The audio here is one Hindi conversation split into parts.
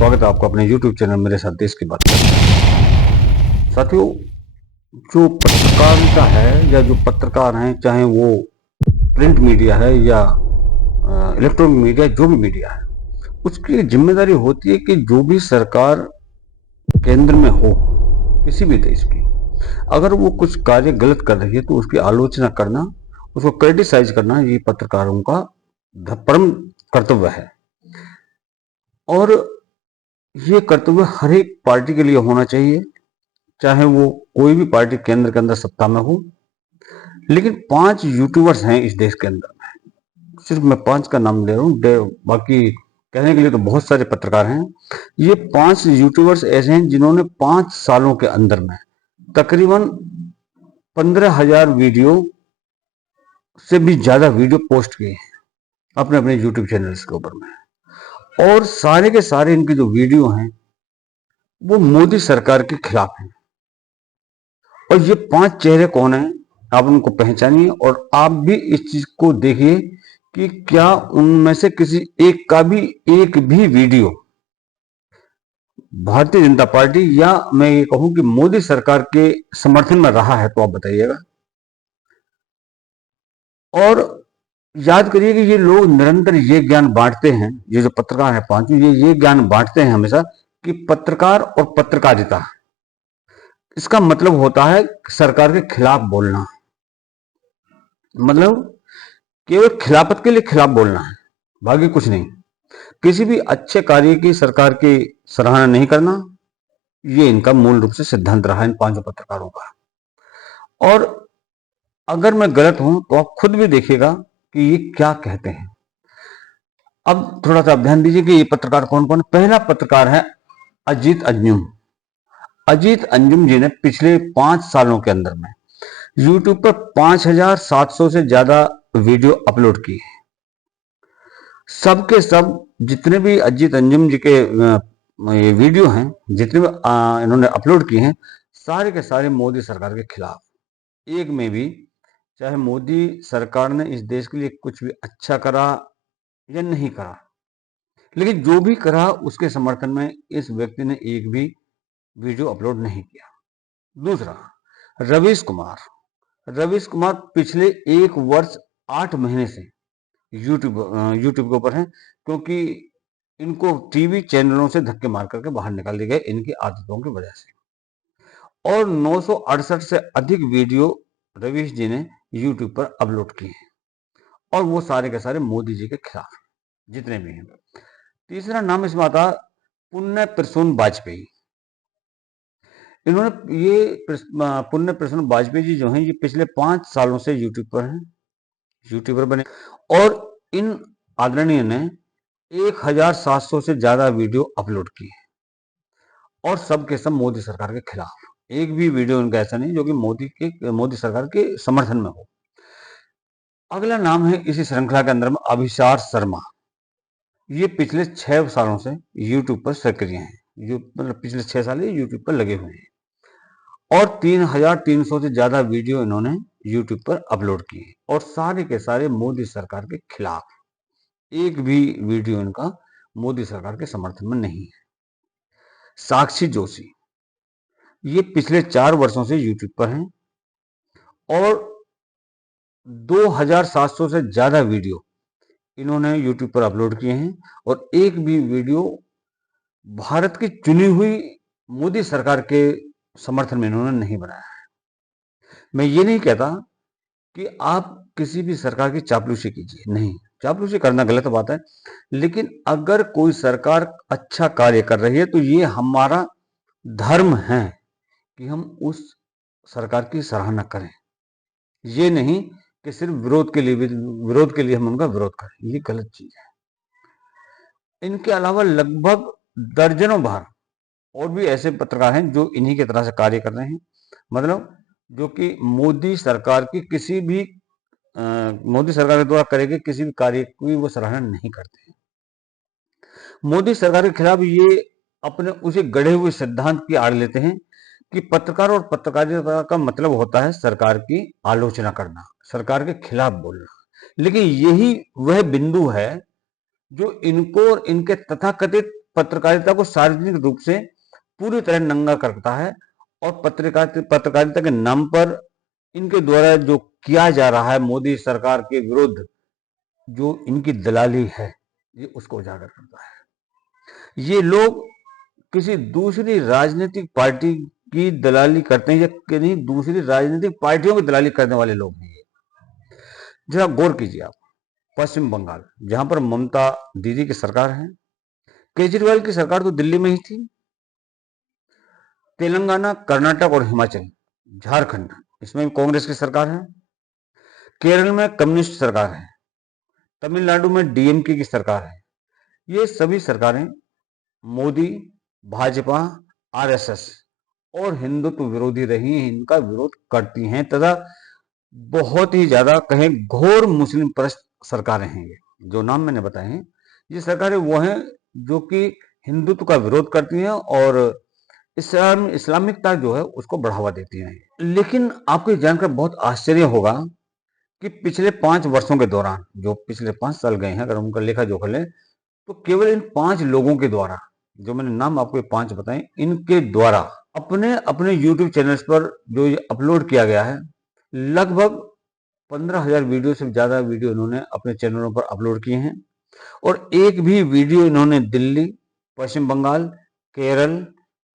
स्वागत है आपका अपने YouTube चैनल मेरे साथ देश की बात। साथियों, जो पत्रकारिता है या जो पत्रकार हैं, चाहे वो प्रिंट मीडिया है या इलेक्ट्रॉनिक मीडिया, जो भी मीडिया है, उसकी जिम्मेदारी होती है कि जो भी सरकार केंद्र में हो किसी भी देश की, अगर वो कुछ कार्य गलत कर रही है तो उसकी आलोचना करना, उसको क्रिटिसाइज करना, ये पत्रकारों का परम कर्तव्य है। और ये कर्तव्य हर एक पार्टी के लिए होना चाहिए, चाहे वो कोई भी पार्टी केंद्र के अंदर सत्ता में हो। लेकिन 5 यूट्यूबर्स हैं इस देश के अंदर में, सिर्फ मैं 5 का नाम ले रहा हूँ, बाकी कहने के लिए तो बहुत सारे पत्रकार हैं। ये 5 यूट्यूबर्स ऐसे हैं जिन्होंने 5 सालों के अंदर में तकरीबन 15,000 वीडियो से भी ज्यादा वीडियो पोस्ट किए हैं अपने अपने यूट्यूब चैनल्स के ऊपर में। और सारे के सारे इनके जो वीडियो हैं वो मोदी सरकार के खिलाफ हैं। और ये 5 चेहरे कौन हैं, आप उनको पहचानिए और आप भी इस चीज को देखिए कि क्या उनमें से किसी एक भी वीडियो भारतीय जनता पार्टी या मैं ये कहूं कि मोदी सरकार के समर्थन में रहा है, तो आप बताइएगा। और याद करिए कि ये लोग निरंतर ये ज्ञान बांटते हैं, ये जो पत्रकार है 5, ये ज्ञान बांटते हैं हमेशा कि पत्रकार और पत्रकारिता, इसका मतलब होता है सरकार के खिलाफ बोलना, मतलब केवल खिलाफत के लिए खिलाफ बोलना है, बाकी कुछ नहीं। किसी भी अच्छे कार्य की सरकार की सराहना नहीं करना, ये इनका मूल रूप से सिद्धांत रहा इन 5 पत्रकारों का। और अगर मैं गलत हूं तो आप खुद भी देखिएगा कि ये क्या कहते हैं। अब थोड़ा सा ध्यान दीजिए कि ये पत्रकार कौन कौन। पहला पत्रकार है अजीत अंजुम। अजीत अंजुम जी ने पिछले 5 सालों के अंदर में YouTube पर 5,700 से ज्यादा वीडियो अपलोड किए। सबके सब जितने भी अजीत अंजुम जी के ये वीडियो हैं, जितने भी इन्होंने अपलोड किए हैं, सारे के सारे मोदी सरकार के खिलाफ। एक में भी, चाहे मोदी सरकार ने इस देश के लिए कुछ भी अच्छा करा या नहीं करा, लेकिन जो भी करा उसके समर्थन में इस व्यक्ति ने एक भी वीडियो अपलोड नहीं किया। दूसरा, रवीश कुमार। रवीश कुमार पिछले 1 वर्ष 8 महीने से यूट्यूब के ऊपर हैं, क्योंकि इनको टीवी चैनलों से धक्के मार करके बाहर निकाल दिए गए इनकी आदतों की वजह से। और 968 से अधिक वीडियो रवीश जी ने यूट्यूब पर अपलोड किए हैं, और वो सारे के सारे मोदी जी के खिलाफ जितने भी हैं। तीसरा नाम इसमें आता पुण्य प्रसून वाजपेयी। इन्होंने ये पुण्य प्रसून वाजपेयी जी जो हैं, ये पिछले 5 सालों से यूट्यूब पर हैं, यूट्यूबर बने। और इन आदरणीय ने 1,700 से ज्यादा वीडियो अपलोड किए, और सब के सब मोदी सरकार के खिलाफ। एक भी वीडियो इनका ऐसा नहीं जो कि मोदी सरकार के समर्थन में हो। अगला नाम है इसी श्रृंखला के अंदर में अभिसार शर्मा। ये पिछले 6 सालों से यूट्यूब पर सक्रिय हैं, मतलब पिछले 6 साल ये यूट्यूब पर लगे हुए हैं, और 3,300 से ज्यादा वीडियो इन्होंने यूट्यूब पर अपलोड किए, और सारे के सारे मोदी सरकार के खिलाफ। एक भी वीडियो इनका मोदी सरकार के समर्थन में नहीं है। साक्षी जोशी, ये पिछले 4 वर्षों से यूट्यूब पर हैं, और 2,700 से ज्यादा वीडियो इन्होंने यूट्यूब पर अपलोड किए हैं, और एक भी वीडियो भारत की चुनी हुई मोदी सरकार के समर्थन में इन्होंने नहीं बनाया है। मैं ये नहीं कहता कि आप किसी भी सरकार की चापलूसी कीजिए, नहीं, चापलूसी करना गलत बात है, लेकिन अगर कोई सरकार अच्छा कार्य कर रही है तो ये हमारा धर्म है कि हम उस सरकार की सराहना करें। ये नहीं कि सिर्फ विरोध के लिए हम उनका विरोध करें, ये गलत चीज है। इनके अलावा लगभग दर्जनों भर और भी ऐसे पत्रकार हैं जो इन्हीं की तरह से कार्य कर रहे हैं, मतलब जो कि मोदी सरकार की किसी भी मोदी सरकार के द्वारा करे गए किसी भी कार्य की वो सराहना नहीं करते हैं। मोदी सरकार के खिलाफ ये अपने उसे गढ़े हुए सिद्धांत की आड़ लेते हैं कि पत्रकार और पत्रकारिता का मतलब होता है सरकार की आलोचना करना, सरकार के खिलाफ बोलना। लेकिन यही वह बिंदु है जो इनको और इनके तथाकथित पत्रकारिता को सार्वजनिक रूप से पूरी तरह नंगा करता है और पत्रकारिता के नाम पर इनके द्वारा जो किया जा रहा है मोदी सरकार के विरुद्ध जो इनकी दलाली है, ये उसको उजागर करता है। ये लोग किसी दूसरी राजनीतिक पार्टी की दलाली करते हैं या कहीं दूसरी राजनीतिक पार्टियों की दलाली करने वाले लोग नहीं है। जरा गौर कीजिए आप, पश्चिम बंगाल जहां पर ममता दीदी की सरकार है, केजरीवाल की सरकार तो दिल्ली में ही थी, तेलंगाना, कर्नाटक और हिमाचल, झारखंड, इसमें भी कांग्रेस की सरकार है, केरल में कम्युनिस्ट सरकार है, तमिलनाडु में डीएमके की सरकार है। ये सभी सरकारें मोदी, भाजपा, आरएसएस और हिंदुत्व विरोधी रही हैं, इनका विरोध करती हैं तथा बहुत ही ज्यादा कहें घोर मुस्लिम परस्त सरकारें हैं। ये जो नाम मैंने बताए हैं, ये सरकारें वो हैं जो कि हिंदुत्व का विरोध करती हैं और इस्लामिकता जो है उसको बढ़ावा देती हैं। लेकिन आपको जानकर बहुत आश्चर्य होगा कि पिछले 5 वर्षों के दौरान, जो पिछले 5 साल गए हैं, अगर उनका लेखा जोखा लें तो केवल इन 5 लोगों के द्वारा, जो मैंने नाम आपको ये 5 बताए, इनके द्वारा अपने अपने YouTube चैनल्स पर जो ये अपलोड किया गया है, लगभग 15,000 वीडियो से ज्यादा वीडियो इन्होंने अपने चैनलों पर अपलोड किए हैं और एक भी वीडियो इन्होंने दिल्ली, पश्चिम बंगाल, केरल,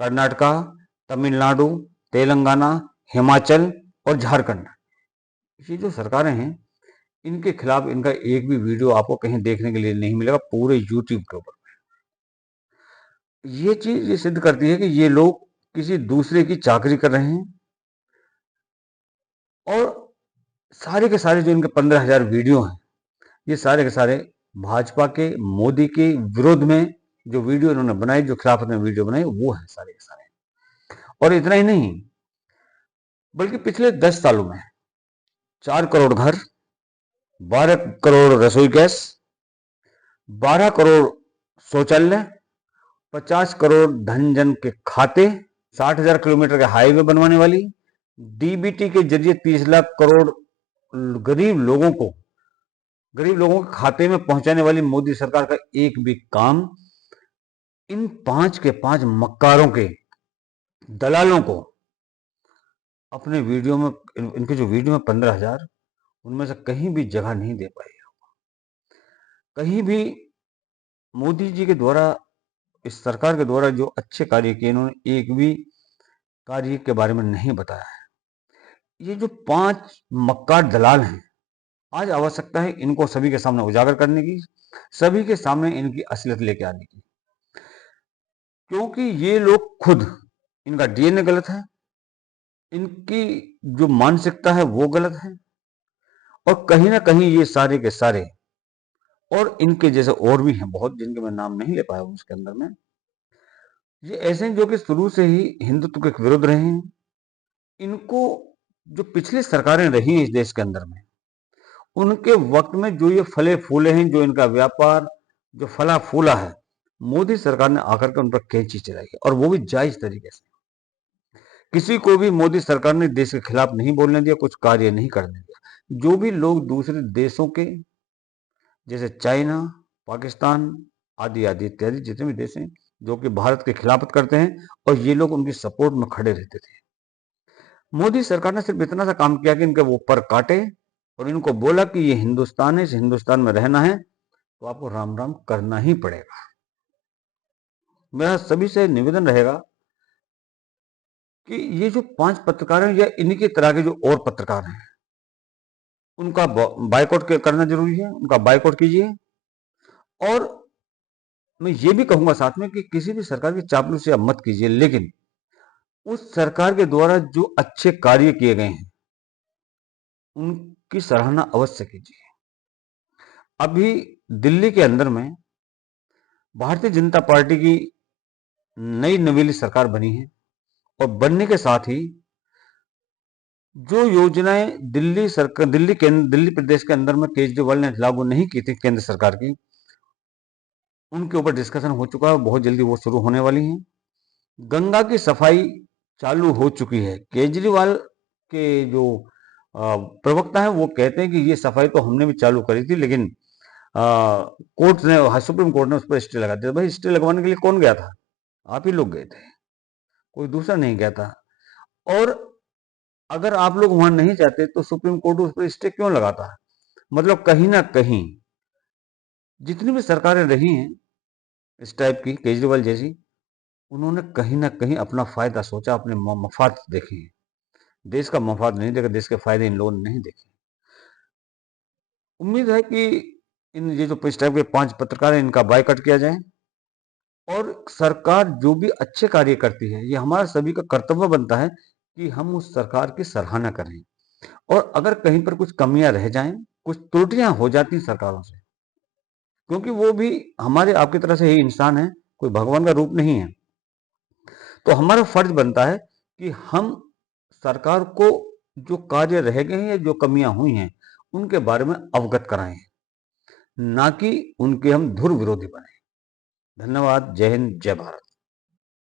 कर्नाटका, तमिलनाडु, तेलंगाना, हिमाचल और झारखंड, ये जो सरकारें हैं इनके खिलाफ इनका एक भी वीडियो आपको कहीं देखने के लिए नहीं मिलेगा पूरे यूट्यूब के ऊपर। ये चीज ये सिद्ध करती है कि ये लोग किसी दूसरे की चाकरी कर रहे हैं और सारे के सारे जो इनके 15,000 वीडियो हैं, ये सारे के सारे भाजपा के, मोदी के विरोध में जो वीडियो इन्होंने बनाई, जो खिलाफत में वीडियो बनाई, वो है सारे के सारे। और इतना ही नहीं, बल्कि पिछले 10 सालों में 4 करोड़ घर, 12 करोड़ रसोई गैस, 12 करोड़ शौचालय, 50 करोड़ धन जन के खाते, 60,000 किलोमीटर के हाईवे बनवाने वाली, डीबीटी के जरिए 30 लाख करोड़ गरीब लोगों के खाते में पहुंचाने वाली मोदी सरकार का एक भी काम इन 5 के 5 मक्कारों के दलालों को अपने वीडियो में, इनके जो वीडियो में 15,000, उनमें से कहीं भी जगह नहीं दे पाए। कहीं भी मोदी जी के द्वारा, इस सरकार के द्वारा जो अच्छे कार्य किए, इन्होंने एक भी कार्य के बारे में नहीं बताया है। ये जो 5 मक्कार दलाल हैं, आज आवश्यकता है इनको सभी के सामने उजागर करने की, सभी के सामने इनकी असलियत लेके आने की, क्योंकि ये लोग खुद, इनका डीएनए गलत है, इनकी जो मानसिकता है वो गलत है और कहीं ना कहीं ये सारे के सारे, और इनके जैसे और भी हैं बहुत जिनके मैं नाम नहीं ले पाया हूं उसके अंदर में, ये ऐसे हैं जो कि शुरू से ही हिंदुत्व के विरुद्ध रहे हैं। इनको जो पिछली सरकारें रही हैं इस देश के अंदर में, उनके वक्त में जो ये फले फूले हैं, जो इनका व्यापार जो फला फूला है, मोदी सरकार ने आकर के उन पर कैंची चलाई है और वो भी जायज तरीके से। किसी को भी मोदी सरकार ने देश के खिलाफ नहीं बोलने दिया, कुछ कार्य नहीं करने दिया। जो भी लोग दूसरे देशों के, जैसे चाइना, पाकिस्तान आदि आदि इत्यादि जितने भी देश हैं जो कि भारत के खिलाफत करते हैं, और ये लोग उनकी सपोर्ट में खड़े रहते थे। मोदी सरकार ने सिर्फ इतना सा काम किया कि इनके वो पर काटे और इनको बोला कि ये हिंदुस्तान है, इस हिंदुस्तान में रहना है तो आपको राम राम करना ही पड़ेगा। मेरा सभी से निवेदन रहेगा कि ये जो 5 पत्रकार हैं या इन्हीं की तरह के जो और पत्रकार हैं, उनका बायकॉट करना जरूरी है, उनका बायकॉट कीजिए। और मैं ये भी कहूंगा साथ में कि किसी भी सरकार की चापलूसी आप मत कीजिए, लेकिन उस सरकार के द्वारा जो अच्छे कार्य किए गए हैं उनकी सराहना अवश्य कीजिए। अभी दिल्ली के अंदर में भारतीय जनता पार्टी की नई नवेली सरकार बनी है और बनने के साथ ही जो योजनाएं दिल्ली प्रदेश के अंदर में केजरीवाल ने लागू नहीं की थी केंद्र सरकार की, उनके ऊपर डिस्कशन हो चुका है, बहुत जल्दी वो शुरू होने वाली हैं। गंगा की सफाई चालू हो चुकी है। केजरीवाल के जो प्रवक्ता है वो कहते हैं कि ये सफाई तो हमने भी चालू करी थी, लेकिन कोर्ट ने, सुप्रीम कोर्ट ने उस पर स्टे लगा दिया। भाई स्टे लगवाने के लिए कौन गया था? आप ही लोग गए थे, कोई दूसरा नहीं गया था। और अगर आप लोग वहां नहीं जाते तो सुप्रीम कोर्ट उस पर स्टे क्यों लगाता? मतलब कहीं ना कहीं जितनी भी सरकारें रही हैं इस टाइप की, केजरीवाल जैसी, उन्होंने कहीं ना कहीं अपना फायदा सोचा, अपने मफाद देखे हैं। देश का मफाद नहीं देखा, देश के फायदे इन लोगों ने नहीं देखे। उम्मीद है कि इन ये जो इस टाइप के 5 पत्रकार हैं, इनका बायकॉट किया जाए। और सरकार जो भी अच्छे कार्य करती है, ये हमारा सभी का कर्तव्य बनता है कि हम उस सरकार की सराहना करें। और अगर कहीं पर कुछ कमियां रह जाएं, कुछ त्रुटियां हो जाती सरकारों से, क्योंकि वो भी हमारे आपकी तरह से ही इंसान है, कोई भगवान का रूप नहीं है, तो हमारा फर्ज बनता है कि हम सरकार को जो कार्य रह गए हैं या जो कमियां हुई हैं उनके बारे में अवगत कराएं, ना कि उनके हम धुर विरोधी बने। धन्यवाद। जय हिंद, जय भारत।